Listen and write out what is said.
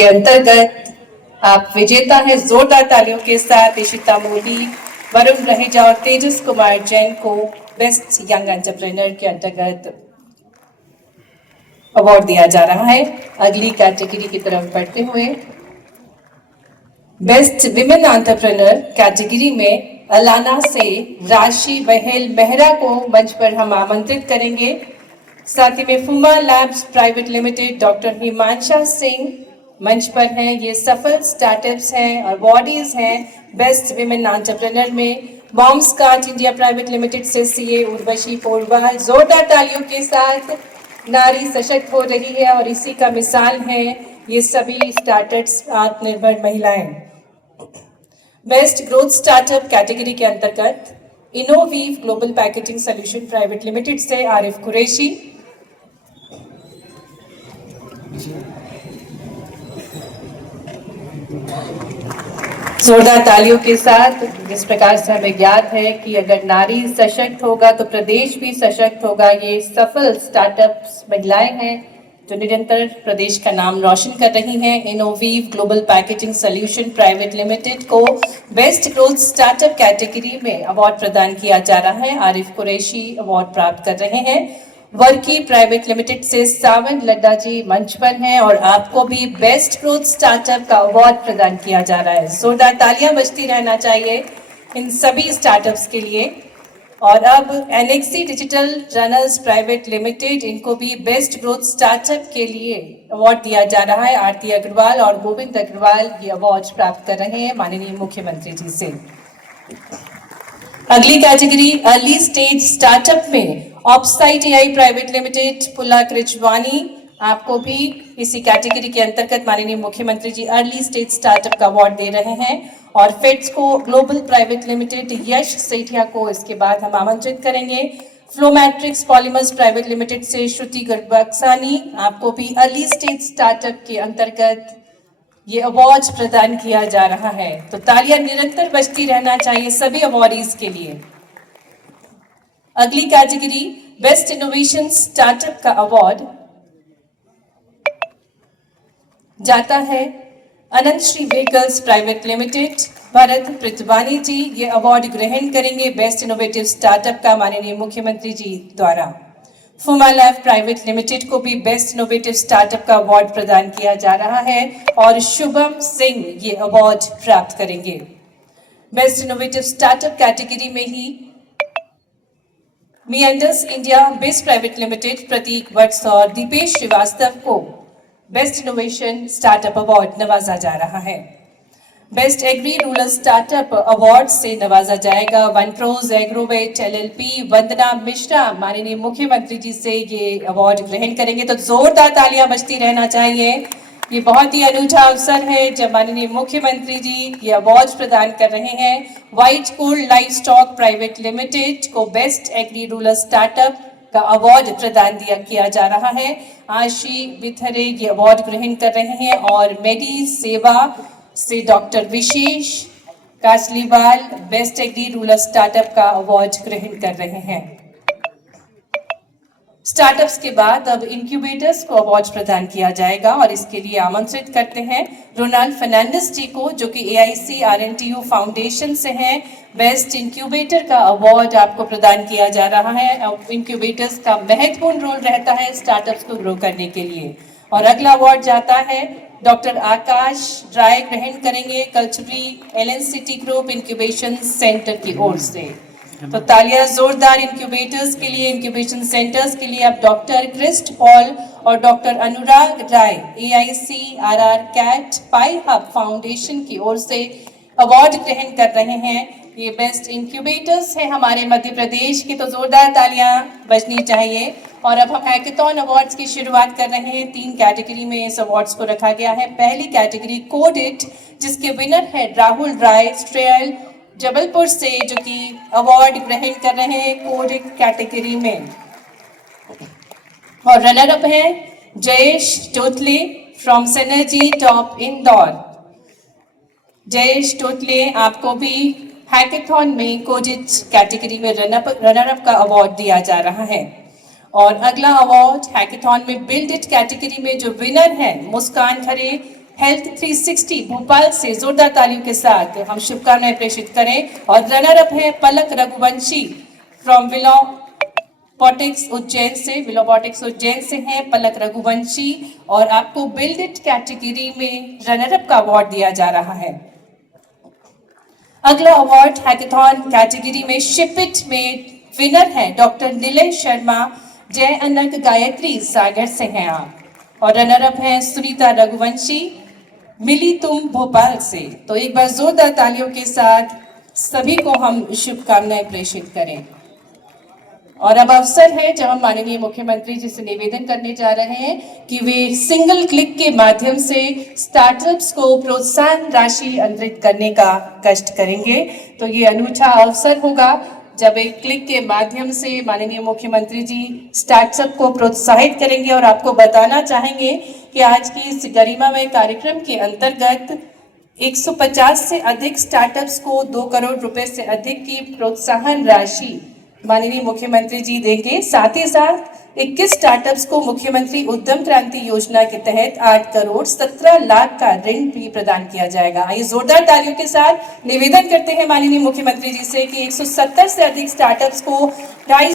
के अंतर्गत आप विजेता हैं। जोरदार तालियों के साथ इशिता मोदी, वरुण रहेजा और तेजस कुमार जैन को बेस्ट यंग एंटरप्रेन्योर के अंतर्गत अवार्ड दिया जा रहा है। अगली कैटेगरी की तरफ बढ़ते हुए बेस्ट विमेन एंटरप्रेन्योर कैटेगरी में अलाना से राशि बहेल मेहरा को मंच पर हम आमंत्रित करेंगे। साथ ही में Fuma labs private limited doctor Himansha Singh मंच पर हैं। ये सफल स्टार्टअप्स हैं और बॉडीज हैं बेस्ट विमेन एंटरप्रेन्योर में। Moms Kart India private limited से सीए उर्वशी पोरवाल। जोरदार तालियों के साथ नारी सशक्त हो रही है और इसी का मिसाल है ये सभी स्टार्टअप्स आत्मनिर्भर महिलाएं। बेस्ट ग्रोथ स्टार्टअप कैटेगरी के अंतर्गत Innoweave global packaging solution private limited से आरिफ कुरैशी। जोरदार तालियों के साथ। जिस प्रकार से हमें ज्ञात है कि अगर नारी सशक्त होगा तो प्रदेश भी सशक्त होगा। ये सफल स्टार्टअप्स महिलाएं हैं जो निरंतर प्रदेश का नाम रोशन कर रही हैं। Innoweave global packaging solution private limited को बेस्ट ग्रोथ स्टार्टअप कैटेगरी में अवार्ड प्रदान किया जा रहा है। आरिफ कुरैशी अवार्ड प्राप्त कर रहे हैं। वर्की प्राइवेट लिमिटेड से सावन लड्डा जी मंच पर हैं और आपको भी बेस्ट ग्रोथ स्टार्टअप का अवार्ड प्रदान किया जा रहा है। जोरदार तालियां बजती रहना चाहिए इन सभी स्टार्टअप्स के लिए। और अब annexe digital runners private limited, इनको भी बेस्ट ग्रोथ स्टार्टअप के लिए अवार्ड दिया जा रहा है। आरती अग्रवाल और गोविंद अग्रवाल ये अवार्ड प्राप्त कर रहे हैं माननीय मुख्यमंत्री जी से। अगली कैटेगरी अर्ली स्टेज स्टार्टअप में offsite AI private limited Pulak Rizwani, आपको भी इसी कैटेगरी के अंतर्गत माननीय मुख्यमंत्री जी अर्ली स्टेज स्टार्टअप का अवार्ड दे रहे हैं। और फेट्स को global private limited Yash Sethia को इसके बाद हम आमंत्रित करेंगे। फ्लोमैट्रिक्स पॉलीमर्स प्राइवेट लिमिटेड से श्रुति गढ़बक्सानी, आपको भी अर्ली स्टेज स्टार्टअप के अंतर्गत ये अवार्ड प्रदान किया जा रहा है। तो तालियां निरंतर बजती रहना चाहिए सभी अवार्डीज के लिए। अगली कैटेगरी बेस्ट इनोवेशन स्टार्टअप का अवार्ड जाता है Anant Shri vehicles private limited. Bharat Prithwani ji ये अवार्ड ग्रहण करेंगे बेस्ट इनोवेटिव स्टार्टअप का माननीय मुख्यमंत्री जी द्वारा। फुमा लैब प्राइवेट लिमिटेड को भी बेस्ट इनोवेटिव स्टार्टअप का अवार्ड प्रदान किया जा रहा है और शुभम सिंह ये अवार्ड प्राप्त करेंगे। बेस्ट इनोवेटिव स्टार्टअप कैटेगरी में ही मियंडस इंडिया बेस्ट प्राइवेट लिमिटेड प्रतीक वत्स और दीपेश श्रीवास्तव को बेस्ट इनोवेशन स्टार्टअप अवार्ड नवाजा जा रहा है। Best agri rural startup award से नवाजा जाएगा वन प्रोज एग्रोवेट एलएलपी। वंदना मिश्रा माननीय मुख्यमंत्री जी से ये अवार्ड ग्रहण करेंगे। तो जोरदार तालियां बजती रहना चाहिए। ये बहुत ही अनूठा अवसर है जब माननीय मुख्यमंत्री जी ये अवार्ड प्रदान कर रहे हैं। White cold life stock private limited को बेस्ट एग्री रूरल स्टार्टअप का अवार्ड प्रदान किया जा रहा है। आशी बिथरे ये अवार्ड ग्रहण कर रहे हैं और मेडी सेवा से doctor Vishesh Kasliwal best agri rural startup का अवार्ड ग्रहण कर रहे हैं। स्टार्टअप्स के बाद अब इंक्यूबेटर्स को अवार्ड प्रदान किया जाएगा और इसके लिए आमंत्रित करते हैं रोनाल्ड फर्नांडिस जी को जो कि एआईसी आरएनटीयू फाउंडेशन से हैं। बेस्ट इंक्यूबेटर का अवार्ड आपको प्रदान किया जा रहा है। इंक्यूबेटर्स का महत्वपूर्ण रोल रहता है स्टार्टअप्स को ग्रो करने के लिए। और अगला अवार्ड जाता है डॉक्टर आकाश राय ग्रहण करेंगे कल्चरी एलन सिटी ग्रुप इंक्यूबेशन सेंटर की ओर से। तो तालियां जोरदार इंक्यूबेटर्स के लिए, इंक्यूबेशन सेंटर्स के लिए। अब डॉक्टर क्रिस्ट पॉल और डॉक्टर अनुराग राय एआईसी आरआर कैट पाई हब फाउंडेशन की ओर से अवार्ड ग्रहण कर रहे हैं। ये बेस्ट इंक्यूबेटर्स हैं हमारे मध्य प्रदेश की। तो जोरदार तालियां बजनी चाहिए। और अब हम हैकेथॉन अवार्ड्स की शुरुआत कर रहे हैं। 3 कैटेगरी में इस अवार्ड्स को रखा गया है। पहली कैटेगरी कोडिट जिसके विनर है राहुल राय स्ट्रेयल जबलपुर से जो कि अवार्ड ग्रहण कर रहे हैं कोडिट कैटेगरी में। और रनर अप हैं Jayesh Totle from Synergy top Indore. Jayesh Totle आपको भी हैकेथॉन में कोडिट कैटेगरी में रनर अप का अवार्ड दिया जा रहा है। और अगला अवार्ड हैकेथॉन में बिल्ड इट कैटेगरी में जो विनर है मुस्कान खरे हेल्थ 360 भोपाल से जोरदार तालियों के साथ हम शुभकामनाएं प्रेषित करें। और रनर अप है पलक रघुवंशी फ्रॉम विलोबॉटिक्स उज्जैन से हैं पलक रघुवंशी, और आपको बिल्ड इट कैटेगरी में रनर अप का अवार्ड दिया जा रहा है। अगला अवार्ड हैकाथॉन कैटेगरी में शिपिट में विनर है डॉक्टर निलय शर्मा, जय अनंत गायत्री सागर से हैं आप, और रनर अप हैं सुनीता रघुवंशी मिली तुम भोपाल से। तो एक बार जोरदार तालियों के साथ सभी को हम शुभकामनाएं प्रेषित करें। और अब अवसर है जब हम माननीय मुख्यमंत्री जी से निवेदन करने जा रहे हैं कि वे सिंगल क्लिक के माध्यम से स्टार्टअप्स को प्रोत्साहन राशि अंतरित करने का कष्ट करेंगे। तो ये अनूठा अवसर होगा जब एक क्लिक के माध्यम से माननीय मुख्यमंत्री जी स्टार्टअप को प्रोत्साहित करेंगे। और आपको बताना चाहेंगे कि आज की इस गरिमामय कार्यक्रम के अंतर्गत 150 से अधिक स्टार्टअप्स को 2 करोड़ रुपए से अधिक की प्रोत्साहन राशि माननीय मुख्यमंत्री जी देंगे। साथ ही साथ 21 स्टार्टअप्स को मुख्यमंत्री उद्यम क्रांति योजना के तहत 8 करोड़ 17 लाख का ऋण भी प्रदान किया जाएगा। आइए जोरदार तालियों के साथ निवेदन करते हैं माननीय मुख्यमंत्री जी से कि 170 से अधिक स्टार्टअप्स को 2.5